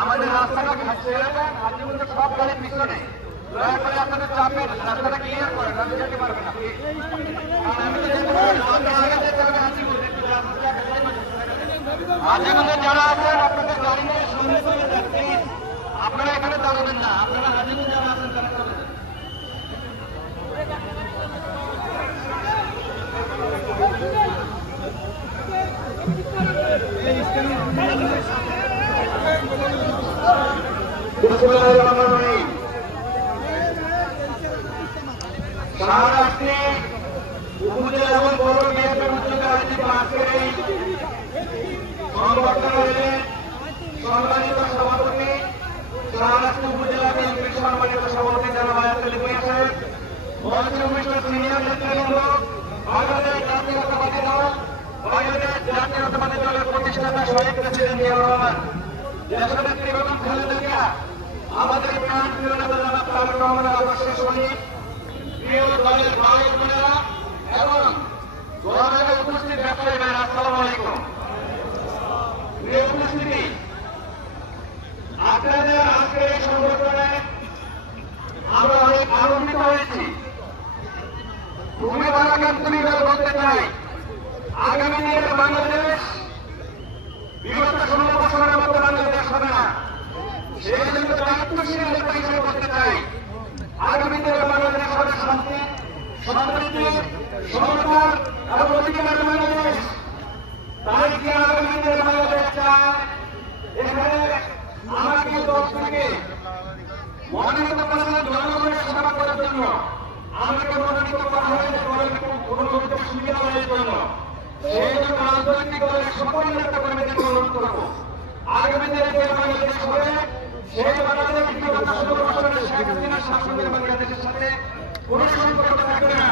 আমাদের রাস্তাটা ছেড়ে দেন, হাজিগঞ্জের সব গাড়ির পিছনে দয়া করে আপনাদের চাপেন, রাস্তাটা ক্লিয়ার করেন, আমি যেতে পারবেন না। হাজিগঞ্জে যারা আছেন আপনাদের গাড়ি নিয়ে সামনে চলে যান, প্লিজ আপনারা এখানে দাঁড়াবেন না, আপনারা হাজিগঞ্জে যারা আছেন তারা চলে যান। সারারাষ্ট্রে উপজেলা এবং বড় বিএনপির উদ্যোগে আয়োজিত আজকের এই সংবর্ধনা সম্মানিত সভাপতি সারারাষ্ট্র উপজেলা বিএনপির সম্মানিত সভাপতি জনাব আয়াতুল সাহেব, মঞ্চে উপস্থিত সিনিয়র নেতৃবৃন্দ, বাংলাদেশ জাতীয়তাবাদী দল, বাংলাদেশ জাতীয়তাবাদী দলের প্রতিষ্ঠাতা শহীদ প্রেসিডেন্ট জিয়াউর রহমান, দেশনেত্রী বেগম খালেদা জিয়া, আমাদের প্রাণ প্রিয় নেতা জনাব তারেক রহমানের আদর্শের সহিত প্রিয় দলের ভাই বোনেরা এবং গণমের উপস্থিত ব্যবসায়ী ভাইরা, আসসালামু আলাইকুম। প্রিয় উপস্থিতি, আপনাদের আজকের এই সংগঠনে আমরা অনেক আনন্দিত হয়েছি। খুবই ভারাকান্তরিভাবে বলতে চাই, আগামী দিনের বাংলাদেশ বিগত 16 বছরের মতো বাংলাদেশ হবে না। সেই জন্য দায়িত্বশীল নেতা হিসেবে বলতে চাই, আগামী দিনে বাংলাদেশ হবে শান্তি, সমৃদ্ধি, সমতা এবং অধিকারের বাংলাদেশ। তাই কি আগামী দিনের বাংলাদেশ চায়? এখানে আমাকে দল থেকে মনোনীত করেছেন জনগণের সেবা করার জন্য, আমাকে মনোনীত করা হয়েছে দলের গুণগত সুবিধার জন্য। সেই জন্য রাজনৈতিক দলের সকল নেতা কর্মীদেরকে অনুরোধ করবো, আগামী দিনে যে বাংলাদেশ হবে সেই বাংলাদেশ বিগত 16 বছরের শেখ হাসিনার শাসনের বাংলাদেশের সাথে কোন সম্পর্ক থাকবে না।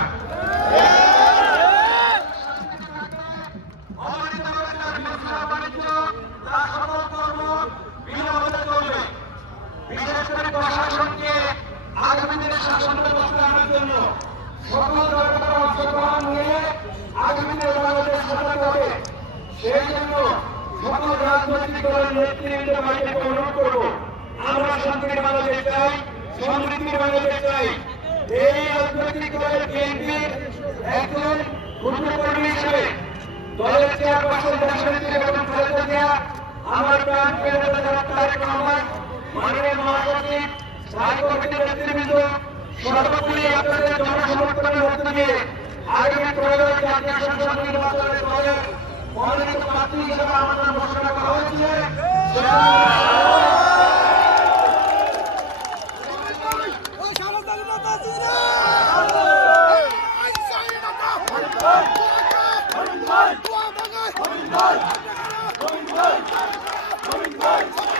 ব্যবসা বাণিজ্য তার সকল কর্ম বিনামূল্যে চলবে। বিশেষ করে প্রশাসনকে আগামী দিনে শাসন ব্যবস্থা আনার জন্য সকল দরকার অংশগ্রহণ নিয়ে আগামী দিনে বাংলাদেশ সাজাতে হবে। সেই জন্য সকল রাজনৈতিক দলের নেতৃবৃন্দ বাড়িতে অনুরোধ করব, আমরা শান্তির বাংলাদেশ চাই, সমৃদ্ধির বাংলাদেশ চাই। এই রাজনৈতিক দলের বিএনপির একজন গুরুত্বকর্মী হিসেবে দলের চেয়ারপারসন দেশনেত্রী বেগম খালেদা জিয়া, আমার প্রাণ প্রিয় নেতা জনাব তারেক রহমান, মাননীয় মহাসচিব, স্থায়ী কমিটির নেতৃবৃন্দ, সর্বোপরি আপনাদের জনসমর্থনের মধ্য দিয়ে আগামী ত্রয়োদশ জাতীয় সংসদ নির্বাচনের দলের মনোনীত প্রার্থী হিসেবে আমার নাম ঘোষণা করা হয়েছে। Hey!